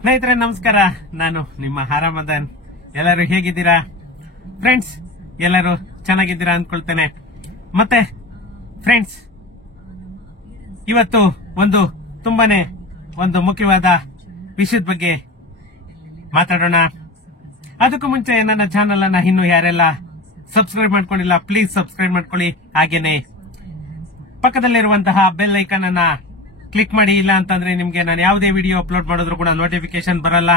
ಸ್ನೇಹಿತರೆ ನಮಸ್ಕಾರ. ನಾನು ನಿಮ್ಮ ಹಾರಾಮದನ್. ಎಲ್ಲರೂ ಹೇಗಿದ್ದೀರಾ ಫ್ರೆಂಡ್ಸ್? ಎಲ್ಲರೂ ಚೆನ್ನಾಗಿದ್ದೀರಾ ಅಂದ್ಕೊಳ್ತೇನೆ. ಮತ್ತೆ ಫ್ರೆಂಡ್ಸ್, ಇವತ್ತು ತುಂಬಾನೇ ಮುಖ್ಯವಾದ ವಿಷಯದ ಬಗ್ಗೆ ಮಾತಾಡೋಣ. ಅದಕ್ಕೂ ಮುಂಚೆ ನನ್ನ ಚಾನೆಲ್ ಅನ್ನ ಇನ್ನು ಯಾರೆಲ್ಲ ಸಬ್ಸ್ಕ್ರೈಬ್ ಮಾಡ್ಕೊಂಡಿಲ್ಲ, ಪ್ಲೀಸ್ ಸಬ್ಸ್ಕ್ರೈಬ್ ಮಾಡ್ಕೊಳ್ಳಿ. ಹಾಗೇನೆ ಪಕ್ಕದಲ್ಲಿರುವಂತಹ ಬೆಲ್ ಐಕಾನ್ ಅನ್ನ ಕ್ಲಿಕ್ ಮಾಡಿ. ಇಲ್ಲ ಅಂತಂದ್ರೆ ನಿಮ್ಗೆ ನಾನು ಯಾವುದೇ ವಿಡಿಯೋ ಅಪ್ಲೋಡ್ ಮಾಡಿದ್ರು ಕೂಡ ನೋಟಿಫಿಕೇಶನ್ ಬರಲ್ಲ.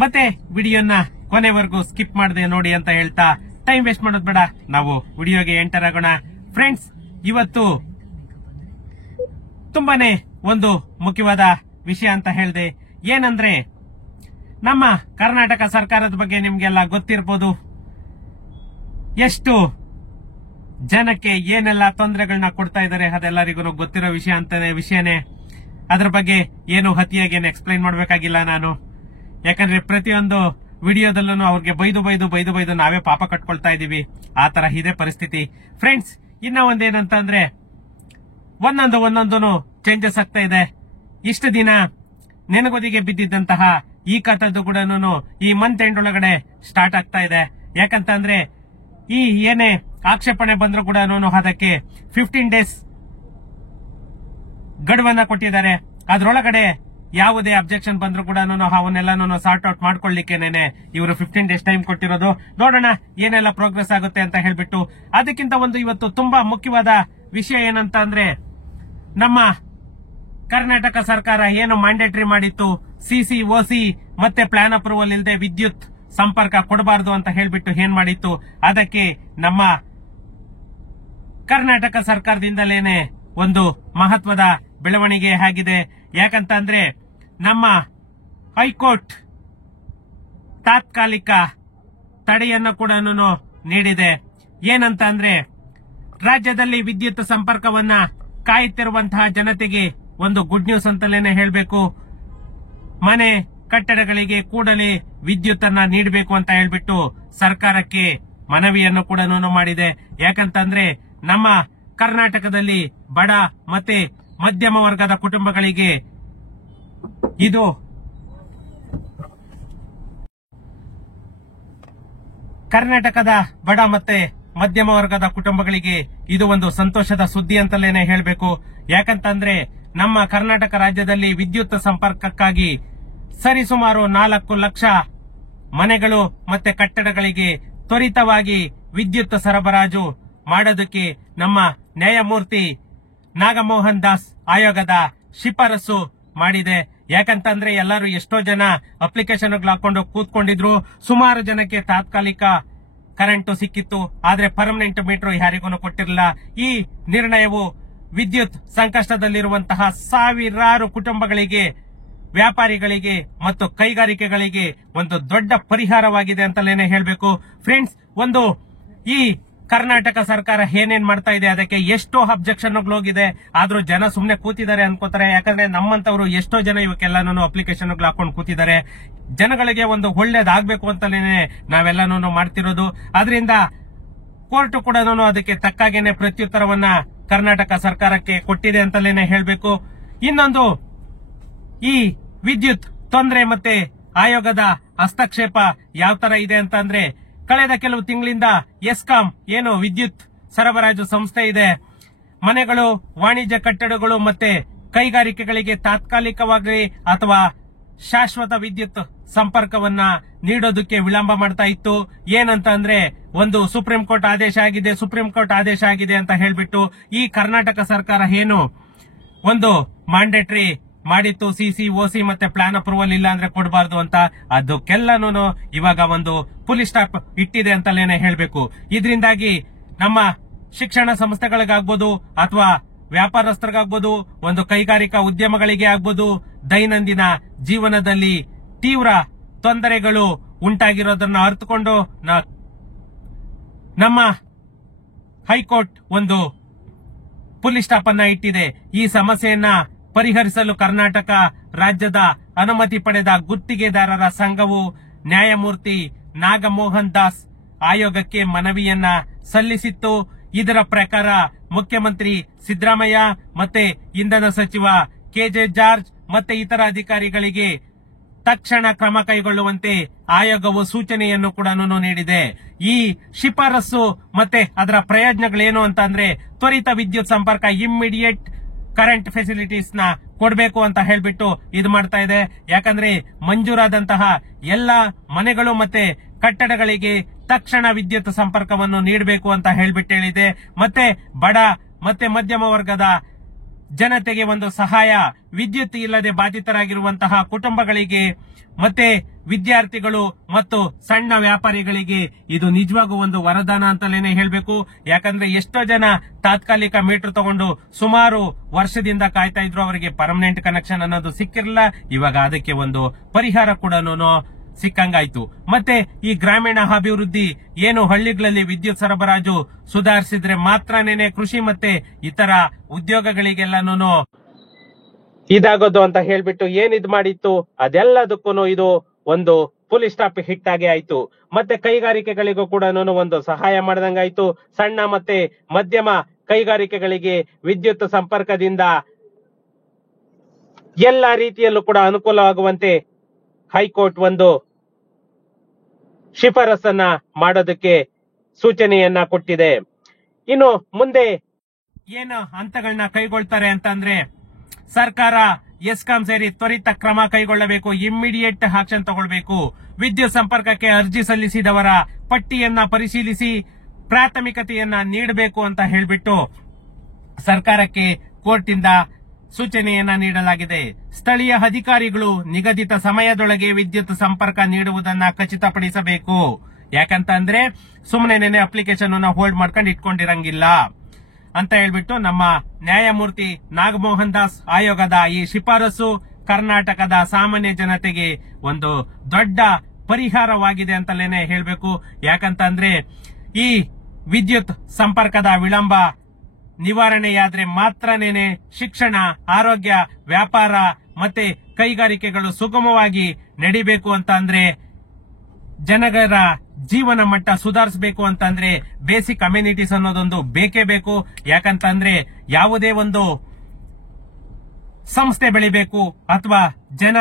ಮತ್ತೆ ವಿಡಿಯೋನ ಕೊನೆವರೆಗೂ ಸ್ಕಿಪ್ ಮಾಡದೆ ನೋಡಿ ಅಂತ ಹೇಳ್ತಾ ಟೈಮ್ ವೇಸ್ಟ್ ಮಾಡೋದು ಬೇಡ, ನಾವು ವಿಡಿಯೋಗೆ ಎಂಟರ್ ಆಗೋಣ. ಫ್ರೆಂಡ್ಸ್, ಇವತ್ತು ತುಂಬಾನೇ ಮುಖ್ಯವಾದ ವಿಷಯ ಅಂತ ಹೇಳಿದೆ. ಏನಂದ್ರೆ, ನಮ್ಮ ಕರ್ನಾಟಕ ಸರ್ಕಾರದ ಬಗ್ಗೆ ನಿಮ್ಗೆಲ್ಲ ಗೊತ್ತಿರಬಹುದು. ಎಷ್ಟು ಜನಕ್ಕೆ ಏನೆಲ್ಲ ತೊಂದರೆಗಳನ್ನ ಕೊಡ್ತಾ ಇದ್ದಾರೆ ಅದೆಲ್ಲರಿಗೂ ಗೊತ್ತಿರೋ ವಿಷಯನೇ. ಅದ್ರ ಬಗ್ಗೆ ಏನು ಅತಿಯಾಗಿ ಎಕ್ಸ್ಪ್ಲೈನ್ ಮಾಡಬೇಕಾಗಿಲ್ಲ ನಾನು. ಯಾಕಂದ್ರೆ ಪ್ರತಿಯೊಂದು ವಿಡಿಯೋದಲ್ಲೂ ಅವ್ರಿಗೆ ಬೈದು ನಾವೇ ಪಾಪ ಕಟ್ಕೊಳ್ತಾ ಇದೀವಿ. ಆ ತರ ಇದೆ ಪರಿಸ್ಥಿತಿ. ಫ್ರೆಂಡ್ಸ್, ಇನ್ನ ಒಂದೇನಂತಂದ್ರೆ, ಒಂದೊಂದು ಚೇಂಜಸ್ ಆಗ್ತಾ ಇದೆ. ಇಷ್ಟು ದಿನ ನೆನಗೊದಿಗೆ ಬಿದ್ದಿದ್ದಂತಹ ಈ ಕಥದ್ದು ಕೂಡ ಈ ಮಂತ್ ಎಂಡ್ ಒಳಗಡೆ ಸ್ಟಾರ್ಟ್ ಆಗ್ತಾ ಇದೆ. ಯಾಕಂತಂದ್ರೆ ಈ ಏನೇ ಆಕ್ಷೇಪಣೆ ಬಂದ್ರು ಕೂಡ ಅದಕ್ಕೆ 15 ಡೇಸ್ ಗಡುವನ್ನ ಕೊಟ್ಟಿದ್ದಾರೆ. ಅದರೊಳಗಡೆ ಯಾವುದೇ ಅಬ್ಜೆಕ್ಷನ್ ಬಂದ್ರು ಕೂಡ ಅವನ್ನೆಲ್ಲ ಸಾರ್ಟ್ ಔಟ್ ಮಾಡ್ಕೊಳ್ಳಿಕ್ಕೇನೆ ಇವರು 15 ಡೇಸ್ ಟೈಮ್ ಕೊಟ್ಟಿರೋದು. ನೋಡೋಣ ಏನೆಲ್ಲ ಪ್ರೋಗ್ರೆಸ್ ಆಗುತ್ತೆ ಅಂತ ಹೇಳ್ಬಿಟ್ಟು. ಅದಕ್ಕಿಂತ ಇವತ್ತು ತುಂಬಾ ಮುಖ್ಯವಾದ ವಿಷಯ ಏನಂತ ಅಂದ್ರೆ, ನಮ್ಮ ಕರ್ನಾಟಕ ಸರ್ಕಾರ ಏನು ಮ್ಯಾಂಡೇಟರಿ ಮಾಡಿತ್ತು, ಸಿಸಿ, ಓಸಿ ಮತ್ತೆ ಪ್ಲಾನ್ ಅಪ್ರೂವಲ್ ಇಲ್ಲದೆ ವಿದ್ಯುತ್ ಸಂಪರ್ಕ ಕೊಡಬಾರದು ಅಂತ ಹೇಳ್ಬಿಟ್ಟು ಏನ್ ಮಾಡಿತ್ತು, ಅದಕ್ಕೆ ನಮ್ಮ ಕರ್ನಾಟಕ ಸರ್ಕಾರದಿಂದಲೇನೆ ಮಹತ್ವದ ಬೆಳವಣಿಗೆ ಆಗಿದೆ. ಯಾಕಂತ ಅಂದ್ರೆ, ನಮ್ಮ ಹೈಕೋರ್ಟ್ ತಾತ್ಕಾಲಿಕ ತಡೆಯನ್ನು ಕೂಡ ನೀಡಿದೆ. ಏನಂತ ಅಂದ್ರೆ, ರಾಜ್ಯದಲ್ಲಿ ವಿದ್ಯುತ್ ಸಂಪರ್ಕವನ್ನ ಕಾಯುತ್ತಿರುವಂತಹ ಜನತೆಗೆ ಗುಡ್ ನ್ಯೂಸ್ ಅಂತಲೇನೆ ಹೇಳ್ಬೇಕು. ಮನೆ ಕಟ್ಟಡಗಳಿಗೆ ಕೂಡಲೇ ವಿದ್ಯುತ್ ಅನ್ನ ನೀಡಬೇಕು ಅಂತ ಹೇಳ್ಬಿಟ್ಟು ಸರ್ಕಾರಕ್ಕೆ ಮನವಿಯನ್ನು ಕೂಡ ಮಾಡಿದೆ. ಯಾಕಂತಂದ್ರೆ, ನಮ್ಮ ಕರ್ನಾಟಕದಲ್ಲಿ ಬಡ ಮತ್ತೆ ಮಧ್ಯಮ ವರ್ಗದ ಕುಟುಂಬಗಳಿಗೆ ಇದು ಕರ್ನಾಟಕದ ಬಡ ಮತ್ತೆ ಮಧ್ಯಮ ವರ್ಗದ ಕುಟುಂಬಗಳಿಗೆ ಇದು ಸಂತೋಷದ ಸುದ್ದಿ ಅಂತಲೇನೆ ಹೇಳ್ಬೇಕು. ಯಾಕಂತಂದ್ರೆ, ನಮ್ಮ ಕರ್ನಾಟಕ ರಾಜ್ಯದಲ್ಲಿ ವಿದ್ಯುತ್ ಸಂಪರ್ಕಕ್ಕಾಗಿ ಸರಿಸುಮಾರು 4 ಲಕ್ಷ ಮನೆಗಳು ಮತ್ತೆ ಕಟ್ಟಡಗಳಿಗೆ ತ್ವರಿತವಾಗಿ ವಿದ್ಯುತ್ ಸರಬರಾಜು ಮಾಡೋದಕ್ಕೆ ನಮ್ಮ ನ್ಯಾಯಮೂರ್ತಿ ನಾಗಮೋಹನ್ ದಾಸ್ ಆಯೋಗದ ಶಿಫಾರಸು ಮಾಡಿದೆ. ಯಾಕಂತಂದ್ರೆ, ಎಲ್ಲರೂ ಎಷ್ಟೋ ಜನ ಅಪ್ಲಿಕೇಶನ್ ಹಾಕೊಂಡು ಕೂತ್ಕೊಂಡಿದ್ರು. ಸುಮಾರು ಜನಕ್ಕೆ ತಾತ್ಕಾಲಿಕ ಕರೆಂಟ್ ಸಿಕ್ಕಿತ್ತು, ಆದ್ರೆ ಪರ್ಮನೆಂಟ್ ಮೀಟರ್ ಯಾರಿಗೂ ಕೊಟ್ಟಿರಲಿಲ್ಲ. ಈ ನಿರ್ಣಯವು ವಿದ್ಯುತ್ ಸಂಕಷ್ಟದಲ್ಲಿರುವಂತಹ ಸಾವಿರಾರು ಕುಟುಂಬಗಳಿಗೆ, ವ್ಯಾಪಾರಿಗಳಿಗೆ ಮತ್ತು ಕೈಗಾರಿಕೆಗಳಿಗೆ ದೊಡ್ಡ ಪರಿಹಾರವಾಗಿದೆ ಅಂತಲೇನೆ ಹೇಳ್ಬೇಕು. ಫ್ರೆಂಡ್ಸ್, ಈ ಕರ್ನಾಟಕ ಸರ್ಕಾರ ಏನೇನ್ ಮಾಡ್ತಾ ಇದೆ ಅದಕ್ಕೆ ಎಷ್ಟೋ ಅಬ್ಜೆಕ್ಷನ್ ಹೋಗಿದೆ. ಆದ್ರೂ ಜನ ಸುಮ್ನೆ ಕೂತಿದ್ದಾರೆ ಅನ್ಕೋತಾರೆ. ಯಾಕಂದ್ರೆ ನಮ್ಮಂತವರು ಎಷ್ಟೋ ಜನ ಇವಕ್ಕೆಲ್ಲಾನು ಅಪ್ಲಿಕೇಶನ್ ಹಾಕೊಂಡು ಕೂತಿದ್ದಾರೆ. ಜನಗಳಿಗೆ ಒಳ್ಳೇದಾಗ್ಬೇಕು ಅಂತಲೇನೆ ನಾವೆಲ್ಲಾನು ಮಾಡ್ತಿರೋದು. ಅದರಿಂದ ಕೋರ್ಟ್ ಕೂಡ ಅದಕ್ಕೆ ತಕ್ಕಾಗೇನೆ ಪ್ರತ್ಯುತ್ತರವನ್ನ ಕರ್ನಾಟಕ ಸರ್ಕಾರಕ್ಕೆ ಕೊಟ್ಟಿದೆ ಅಂತಲೇನೆ ಹೇಳ್ಬೇಕು. ಇನ್ನೊಂದು, ಈ ವಿದ್ಯುತ್ ತೊಂದರೆ ಮತ್ತೆ ಆಯೋಗದ ಹಸ್ತಕ್ಷೇಪ ಯಾವ ತರ ಇದೆ ಅಂತ ಅಂದ್ರೆ, ಕಳೆದ ಕೆಲವು ತಿಂಗಳಿಂದ ಎಸ್ಕಾಂ ಏನು ವಿದ್ಯುತ್ ಸರಬರಾಜು ಸಂಸ್ಥೆ ಇದೆ, ಮನೆಗಳು, ವಾಣಿಜ್ಯ ಕಟ್ಟಡಗಳು ಮತ್ತೆ ಕೈಗಾರಿಕೆಗಳಿಗೆ ತಾತ್ಕಾಲಿಕವಾಗಿ ಅಥವಾ ಶಾಶ್ವತ ವಿದ್ಯುತ್ ಸಂಪರ್ಕವನ್ನ ನೀಡೋದಕ್ಕೆ ವಿಳಂಬ ಮಾಡ್ತಾ ಇತ್ತು. ಏನಂತ ಅಂದ್ರೆ, ಸುಪ್ರೀಂ ಕೋರ್ಟ್ ಆದೇಶ ಆಗಿದೆ ಅಂತ ಹೇಳ್ಬಿಟ್ಟು ಈ ಕರ್ನಾಟಕ ಸರ್ಕಾರ ಏನು ಮ್ಯಾಂಡೇಟರಿ ಮಾಡಿತ್ತು, ಸಿಸಿ, ಓಸಿ ಮತ್ತೆ ಪ್ಲಾನ್ ಅಪ್ರೂವಲ್ ಇಲ್ಲ ಅಂದ್ರೆ ಕೊಡಬಾರ್ದು ಅಂತ, ಅದಕ್ಕೆಲ್ಲಾನು ಇವಾಗ ಫುಲ್ ಸ್ಟಾಪ್ ಇಟ್ಟಿದೆ ಅಂತಲೇನೆ ಹೇಳ್ಬೇಕು. ಇದರಿಂದಾಗಿ ನಮ್ಮ ಶಿಕ್ಷಣ ಸಂಸ್ಥೆಗಳಿಗಾಗ್ಬೋದು ಅಥವಾ ವ್ಯಾಪಾರಸ್ಥರಿಗಾಗ್ಬೋದು, ಕೈಗಾರಿಕಾ ಉದ್ಯಮಗಳಿಗೆ ಆಗ್ಬೋದು, ದೈನಂದಿನ ಜೀವನದಲ್ಲಿ ತೀವ್ರ ತೊಂದರೆಗಳು ಉಂಟಾಗಿರೋದನ್ನ ಅರ್ಥಕೊಂಡು ನಮ್ಮ ಹೈಕೋರ್ಟ್ ಫುಲ್ ಸ್ಟಾಪ್ ಅನ್ನ ಇಟ್ಟಿದೆ. ಈ ಸಮಸ್ಯೆಯನ್ನ ಪರಿಹರಿಸಲು ಕರ್ನಾಟಕ ರಾಜ್ಯದ ಅನುಮತಿ ಪಡೆದ ಗುತ್ತಿಗೆದಾರರ ಸಂಘವು ನ್ಯಾಯಮೂರ್ತಿ ನಾಗಮೋಹನ್ ದಾಸ್ ಆಯೋಗಕ್ಕೆ ಮನವಿಯನ್ನ ಸಲ್ಲಿಸಿತ್ತು. ಇದರ ಪ್ರಕಾರ ಮುಖ್ಯಮಂತ್ರಿ ಸಿದ್ದರಾಮಯ್ಯ ಮತ್ತೆ ಇಂಧನ ಸಚಿವ ಕೆಜೆ ಜಾರ್ಜ್ ಮತ್ತೆ ಇತರ ಅಧಿಕಾರಿಗಳಿಗೆ ತಕ್ಷಣ ಕ್ರಮ ಕೈಗೊಳ್ಳುವಂತೆ ಆಯೋಗವು ಸೂಚನೆಯನ್ನು ಕೂಡ ನೀಡಿದೆ. ಈ ಶಿಫಾರಸು ಮತ್ತೆ ಅದರ ಪ್ರಯೋಜನಗಳೇನು ಅಂತ ಅಂದ್ರೆ ತ್ವರಿತ ವಿದ್ಯುತ್ ಸಂಪರ್ಕ, ಇಮ್ಮಿಡಿಯೇಟ್ ಕರೆಂಟ್ ಫೆಸಿಲಿಟೀಸ್ ನ ಕೊಡಬೇಕು ಅಂತ ಹೇಳ್ಬಿಟ್ಟು ಇದು ಮಾಡ್ತಾ ಇದೆ. ಯಾಕಂದ್ರೆ ಮಂಜೂರಾದಂತಹ ಎಲ್ಲ ಮನೆಗಳು ಮತ್ತೆ ಕಟ್ಟಡಗಳಿಗೆ ತಕ್ಷಣ ವಿದ್ಯುತ್ ಸಂಪರ್ಕವನ್ನು ನೀಡಬೇಕು ಅಂತ ಹೇಳ್ಬಿಟ್ಟು ಹೇಳಿದೆ. ಮತ್ತೆ ಬಡ ಮತ್ತೆ ಮಧ್ಯಮ ವರ್ಗದ ಜನತೆಗೆ ಒಂದು ಸಹಾಯ, ವಿದ್ಯುತ್ ಇಲ್ಲದೆ ಬಾಧಿತರಾಗಿರುವಂತಹ ಕುಟುಂಬಗಳಿಗೆ ಮತ್ತೆ ವಿದ್ಯಾರ್ಥಿಗಳು ಮತ್ತು ಸಣ್ಣ ವ್ಯಾಪಾರಿಗಳಿಗೆ ಇದು ನಿಜವಾಗೂ ಒಂದು ವರದಾನ ಅಂತಲೇನೆ ಹೇಳ್ಬೇಕು. ಯಾಕಂದ್ರೆ ಎಷ್ಟೋ ಜನ ತಾತ್ಕಾಲಿಕ ಮೀಟರ್ ತಗೊಂಡು ಸುಮಾರು ವರ್ಷದಿಂದ ಕಾಯ್ತಾ ಇದ್ರು, ಅವರಿಗೆ ಪರ್ಮನೆಂಟ್ ಕನೆಕ್ಷನ್ ಅನ್ನೋದು ಸಿಕ್ಕಿರಲಿಲ್ಲ. ಇವಾಗ ಅದಕ್ಕೆ ಒಂದು ಪರಿಹಾರ ಕೂಡ ಸಿಕ್ಕಂಗಾಯ್ತು. ಮತ್ತೆ ಈ ಗ್ರಾಮೀಣ ಅಭಿವೃದ್ಧಿ ಏನು ಹಳ್ಳಿಗಳಲ್ಲಿ ವಿದ್ಯುತ್ ಸರಬರಾಜು ಸುಧಾರಿಸಿದ್ರೆ ಮಾತ್ರನೇ ಕೃಷಿ ಮತ್ತೆ ಇತರ ಉದ್ಯೋಗಗಳಿಗೆಲ್ಲಾನು ಇದಾಗೋದು ಅಂತ ಹೇಳ್ಬಿಟ್ಟು ಏನ್ ಇದ್ ಮಾಡಿತ್ತು ಅದೆಲ್ಲದಕ್ಕೂ ಇದು ಒಂದು ಫುಲ್ ಸ್ಟಾಪ್ ಹಿಟ್ ಆಗಿ ಆಯ್ತು. ಮತ್ತೆ ಕೈಗಾರಿಕೆಗಳಿಗೂ ಕೂಡ ಒಂದು ಸಹಾಯ ಮಾಡಿದಂಗಾಯ್ತು. ಸಣ್ಣ ಮತ್ತೆ ಮಧ್ಯಮ ಕೈಗಾರಿಕೆಗಳಿಗೆ ವಿದ್ಯುತ್ ಸಂಪರ್ಕದಿಂದ ಎಲ್ಲ ರೀತಿಯಲ್ಲೂ ಕೂಡ ಅನುಕೂಲವಾಗುವಂತೆ ಹೈಕೋರ್ಟ್ ಒಂದು ಶಿಫಾರಸನ್ನ ಮಾಡೋದಕ್ಕೆ ಸೂಚನೆಯನ್ನ ಕೊಟ್ಟಿದೆ. ಇನ್ನು ಮುಂದೆ ಏನು ಹಂತಗಳನ್ನ ಕೈಗೊಳ್ತಾರೆ ಅಂತಂದ್ರೆ ಸರ್ಕಾರ ಎಸ್ಕಾಂ ಸೇರಿ ತ್ವರಿತ ಕ್ರಮ ಕೈಗೊಳ್ಳಬೇಕು, ಇಮ್ಮಿಡಿಯೇಟ್ ಆಕ್ಷನ್ ತಗೊಳ್ಬೇಕು. ವಿದ್ಯುತ್ ಸಂಪರ್ಕಕ್ಕೆ ಅರ್ಜಿ ಸಲ್ಲಿಸಿದವರ ಪಟ್ಟಿಯನ್ನ ಪರಿಶೀಲಿಸಿ ಪ್ರಾಥಮಿಕತೆಯನ್ನ ನೀಡಬೇಕು ಅಂತ ಹೇಳ್ಬಿಟ್ಟು ಸರ್ಕಾರಕ್ಕೆ ಕೋರ್ಟ್ ಇಂದ ಸೂಚನೆಯನ್ನ ನೀಡಲಾಗಿದೆ. ಸ್ಥಳೀಯ ಅಧಿಕಾರಿಗಳು ನಿಗದಿತ ಸಮಯದೊಳಗೆ ವಿದ್ಯುತ್ ಸಂಪರ್ಕ ನೀಡುವುದನ್ನ ಖಚಿತಪಡಿಸಬೇಕು. ಯಾಕಂತ ಅಂದ್ರೆ ಸುಮ್ಮನೆ ಅಪ್ಲಿಕೇಶನ್ ಹೋಲ್ಡ್ ಮಾಡ್ಕೊಂಡು ಇಟ್ಕೊಂಡಿರಂಗಿಲ್ಲ ಅಂತ ಹೇಳ್ಬಿಟ್ಟು ನಮ್ಮ ನ್ಯಾಯಮೂರ್ತಿ ನಾಗಮೋಹನ್ ದಾಸ್ ಆಯೋಗದ ಈ ಶಿಫಾರಸು ಕರ್ನಾಟಕದ ಸಾಮಾನ್ಯ ಜನತೆಗೆ ಒಂದು ದೊಡ್ಡ ಪರಿಹಾರವಾಗಿದೆ ಅಂತಲೇನೆ ಹೇಳ್ಬೇಕು. ಯಾಕಂತ ಅಂದ್ರೆ ಈ ವಿದ್ಯುತ್ ಸಂಪರ್ಕದ ವಿಳಂಬ ನಿವಾರಣೆಯಾದ್ರೆ ಮಾತ್ರನೇ ಶಿಕ್ಷಣ, ಆರೋಗ್ಯ, ವ್ಯಾಪಾರ ಮತ್ತೆ ಕೈಗಾರಿಕೆಗಳು ಸುಗಮವಾಗಿ ನಡಿಬೇಕು ಅಂತ ಅಂದ್ರೆ ಜನರ ಜೀವನ ಮಟ್ಟ ಸುಧಾರಿಸಬೇಕು ಅಂತಂದ್ರೆ ಬೇಸಿಕ್ ಅಮ್ಯುನಿಟೀಸ್ ಅನ್ನೋದೊಂದು ಬೇಕೇ ಬೇಕು. ಯಾಕಂತ ಅಂದ್ರೆ ಯಾವುದೇ ಒಂದು ಸಂಸ್ಥೆ ಬೆಳಿಬೇಕು ಅಥವಾ ಜನ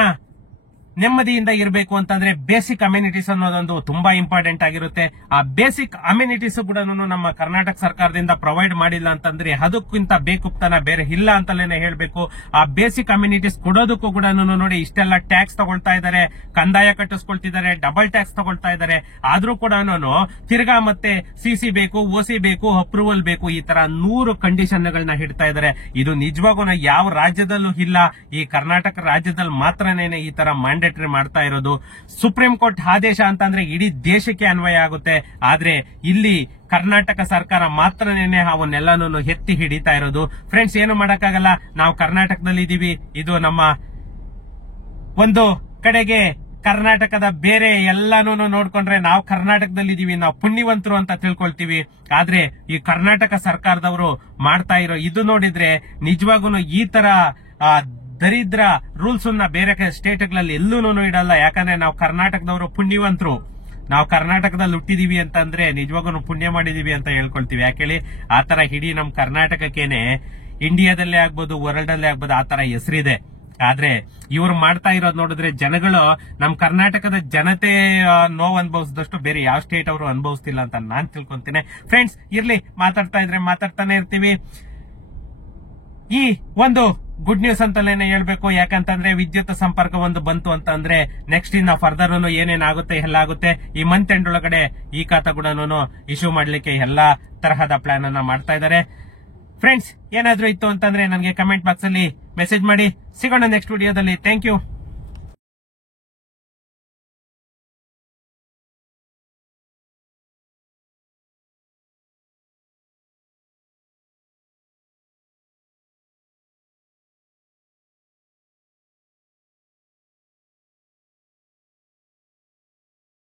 ನೆಮ್ಮದಿಯಿಂದ ಇರಬೇಕು ಅಂತಂದ್ರೆ ಬೇಸಿಕ್ ಅಮ್ಯುನಿಟೀಸ್ ಅನ್ನೋದೊಂದು ತುಂಬಾ ಇಂಪಾರ್ಟೆಂಟ್ ಆಗಿರುತ್ತೆ. ಆ ಬೇಸಿಕ್ ಅಮ್ಯುನಿಟೀಸ್ ಕೂಡ ನಮ್ಮ ಕರ್ನಾಟಕ ಸರ್ಕಾರದಿಂದ ಪ್ರೊವೈಡ್ ಮಾಡಿಲ್ಲ ಅಂತಂದ್ರೆ ಅದಕ್ಕಿಂತ ಬೇಕುಪ್ತನ ಬೇರೆ ಇಲ್ಲ ಅಂತಲೇನೆ ಹೇಳ್ಬೇಕು. ಆ ಬೇಸಿಕ್ ಅಮ್ಯುನಿಟೀಸ್ ಕೊಡೋದಕ್ಕೂ ಕೂಡ ನೋಡಿ ಇಷ್ಟೆಲ್ಲ ಟ್ಯಾಕ್ಸ್ ತಗೊಳ್ತಾ ಇದ್ದಾರೆ, ಕಂದಾಯ ಕಟ್ಟಿಸ್ಕೊಳ್ತಿದ್ದಾರೆ, ಡಬಲ್ ಟ್ಯಾಕ್ಸ್ ತಗೊಳ್ತಾ ಇದ್ದಾರೆ. ಆದ್ರೂ ಕೂಡ ತಿರ್ಗಾ ಮತ್ತೆ ಸಿಸಿ ಬೇಕು, ಓಸಿ ಬೇಕು, ಅಪ್ರೂವಲ್ ಬೇಕು, ಈ ತರ 100 ಕಂಡೀಷನ್ಗಳನ್ನ ಹಿಡ್ತಾ ಇದ್ದಾರೆ. ಇದು ನಿಜವಾಗೂ ಯಾವ ರಾಜ್ಯದಲ್ಲೂ ಇಲ್ಲ, ಈ ಕರ್ನಾಟಕ ರಾಜ್ಯದಲ್ಲಿ ಮಾತ್ರನೇ ಈ ತರ ಮ್ಯಾಂಡೇಟರಿ ಮಾಡ್ತಾ ಇರೋದು. ಸುಪ್ರೀಂ ಕೋರ್ಟ್ ಆದೇಶ ಅಂತಂದ್ರೆ ಇಡೀ ದೇಶಕ್ಕೆ ಅನ್ವಯ ಆಗುತ್ತೆ. ಆದ್ರೆ ಇಲ್ಲಿ ಕರ್ನಾಟಕ ಸರ್ಕಾರ ಮಾತ್ರನೇ ಅವನ್ನೆಲ್ಲಾನು ಎತ್ತಿ ಹಿಡಿತಾ ಇರೋದು. ಫ್ರೆಂಡ್ಸ್, ಏನು ಮಾಡಕ್ಕಾಗಲ್ಲ, ನಾವು ಕರ್ನಾಟಕದಲ್ಲಿ ಇದೀವಿ. ಇದು ನಮ್ಮ ಒಂದು ಕಡೆಗೆ ಕರ್ನಾಟಕದ ಬೇರೆ ಎಲ್ಲಾನು ನೋಡ್ಕೊಂಡ್ರೆ ನಾವು ಕರ್ನಾಟಕದಲ್ಲಿ ಇದೀವಿ, ನಾವು ಪುಣ್ಯವಂತರು ಅಂತ ತಿಳ್ಕೊಳ್ತೀವಿ. ಆದ್ರೆ ಈ ಕರ್ನಾಟಕ ಸರ್ಕಾರದವರು ಮಾಡ್ತಾ ಇರೋ ಇದು ನೋಡಿದ್ರೆ ನಿಜವಾಗೂ ಈ ತರ ದರಿದ್ರ ರೂಲ್ಸ್ ಅನ್ನ ಬೇರೆ ಸ್ಟೇಟ್ಗಳಲ್ಲಿ ಎಲ್ಲೂ ಇಡಲ್ಲ. ಯಾಕಂದ್ರೆ ನಾವು ಕರ್ನಾಟಕದವರು ಪುಣ್ಯವಂತರು, ನಾವು ಕರ್ನಾಟಕದಲ್ಲಿ ಹುಟ್ಟಿದೀವಿ ಅಂತಂದ್ರೆ ನಿಜವಾಗೂ ಪುಣ್ಯ ಮಾಡಿದೀವಿ ಅಂತ ಹೇಳ್ಕೊಳ್ತೀವಿ. ಯಾಕೇಳಿ ಆ ತರ ಇಡೀ ನಮ್ ಕರ್ನಾಟಕಕ್ಕೇನೆ ಇಂಡಿಯಾದಲ್ಲೇ ಆಗ್ಬೋದು, ವರ್ಲ್ಡ್ ಅಲ್ಲೇ ಆಗ್ಬೋದು, ಆ ತರ ಹೆಸರಿದೆ. ಆದ್ರೆ ಇವ್ರು ಮಾಡ್ತಾ ಇರೋದು ನೋಡಿದ್ರೆ ಜನಗಳು ನಮ್ ಕರ್ನಾಟಕದ ಜನತೆ ನೋವು ಅನುಭವಿಸಿದಷ್ಟು ಬೇರೆ ಯಾವ ಸ್ಟೇಟ್ ಅವರು ಅನುಭವಿಸ್ತಿಲ್ಲ ಅಂತ ನಾನ್ ತಿಳ್ಕೊಂತೀನಿ. ಫ್ರೆಂಡ್ಸ್, ಇರ್ಲಿ, ಮಾತಾಡ್ತಾ ಇದ್ರೆ ಮಾತಾಡ್ತಾನೆ ಇರ್ತೀವಿ. ಈ ಒಂದು ಗುಡ್ ನ್ಯೂಸ್ ಅಂತಲೇನೆ ಹೇಳ್ಬೇಕು. ಯಾಕಂತಂದ್ರೆ ವಿದ್ಯುತ್ ಸಂಪರ್ಕ ಒಂದು ಬಂತು ಅಂತಂದ್ರೆ ನೆಕ್ಸ್ಟ್ ಇನ್ನ ಫರ್ದರ್ ಏನೇನಾಗುತ್ತೆ ಎಲ್ಲ ಆಗುತ್ತೆ. ಈ ಮಂತ್ ಎಂಡ್ ಒಳಗಡೆ ಈ ಖಾತಾ ಕೂಡ ಇಶ್ಯೂ ಮಾಡ್ಲಿಕ್ಕೆ ಎಲ್ಲಾ ತರಹದ ಪ್ಲಾನ್ ಅನ್ನ ಮಾಡ್ತಾ ಇದ್ದಾರೆ. ಫ್ರೆಂಡ್ಸ್, ಏನಾದ್ರೂ ಇತ್ತು ಅಂತಂದ್ರೆ ನನಗೆ ಕಮೆಂಟ್ ಬಾಕ್ಸ್ ಅಲ್ಲಿ ಮೆಸೇಜ್ ಮಾಡಿ. ಸಿಗೋಣ ನೆಕ್ಸ್ಟ್ ವಿಡಿಯೋದಲ್ಲಿ. Thank you.